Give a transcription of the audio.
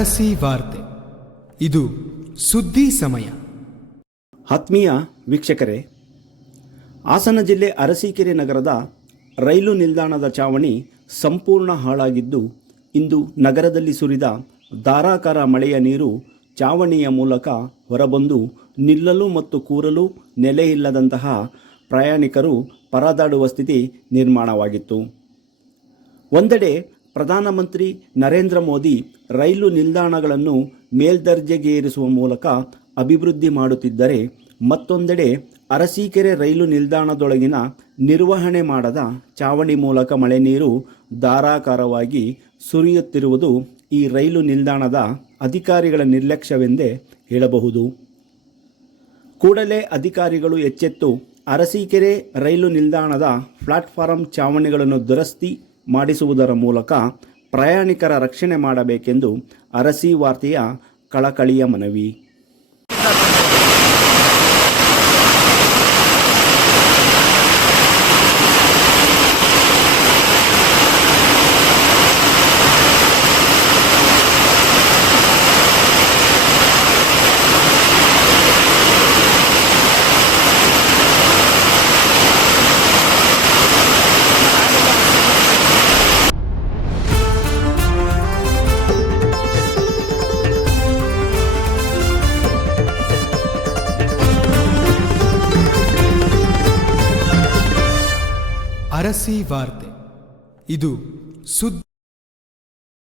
ಅರಸಿ ವಾರ್ತೆ. ಇದು ಸುದ್ದಿ ಸಮಯ. ಆತ್ಮೀಯ ವೀಕ್ಷಕರೇ, ಹಾಸನ ಜಿಲ್ಲೆ ಅರಸೀಕೆರೆ ನಗರದ ರೈಲು ನಿಲ್ದಾಣದ ಚಾವಣಿ ಸಂಪೂರ್ಣ ಹಾಳಾಗಿದ್ದು, ಇಂದು ನಗರದಲ್ಲಿ ಸುರಿದ ಧಾರಾಕಾರ ಮಳೆಯ ನೀರು ಚಾವಣಿಯ ಮೂಲಕ ಹೊರಬಂದು ನಿಲ್ಲಲು ಮತ್ತು ಕೂರಲು ನೆಲೆಯಿಲ್ಲದಂತಹ ಪ್ರಯಾಣಿಕರು ಪರದಾಡುವ ಸ್ಥಿತಿ ನಿರ್ಮಾಣವಾಗಿತ್ತು. ಒಂದೆಡೆ ಪ್ರಧಾನಮಂತ್ರಿ ನರೇಂದ್ರ ಮೋದಿ ರೈಲು ನಿಲ್ದಾಣಗಳನ್ನು ಮೇಲ್ದರ್ಜೆಗೇರಿಸುವ ಮೂಲಕ ಅಭಿವೃದ್ಧಿ ಮಾಡುತ್ತಿದ್ದರೆ, ಮತ್ತೊಂದೆಡೆ ಅರಸೀಕೆರೆ ರೈಲು ನಿಲ್ದಾಣದೊಳಗಿನ ನಿರ್ವಹಣೆ ಮಾಡದ ಚಾವಣಿ ಮೂಲಕ ಮಳೆ ನೀರು ಧಾರಾಕಾರವಾಗಿ ಸುರಿಯುತ್ತಿರುವುದು ಈ ರೈಲು ನಿಲ್ದಾಣದ ಅಧಿಕಾರಿಗಳ ನಿರ್ಲಕ್ಷ್ಯವೆಂದೇ ಹೇಳಬಹುದು. ಕೂಡಲೇ ಅಧಿಕಾರಿಗಳು ಎಚ್ಚೆತ್ತು ಅರಸೀಕೆರೆ ರೈಲು ನಿಲ್ದಾಣದ ಪ್ಲಾಟ್ಫಾರಂ ಚಾವಣಿಗಳನ್ನು ದುರಸ್ತಿ ಮಾಡಿಸುವುದರ ಮೂಲಕ ಪ್ರಯಾಣಿಕರ ರಕ್ಷಣೆ ಮಾಡಬೇಕೆಂದು ಅರಸಿ ವಾರ್ತೆಯ ಕಳಕಳಿಯ ಮನವಿ. ಅರಸಿ ವಾರ್ತೆ. ಇದು ಸುದ್ದಿ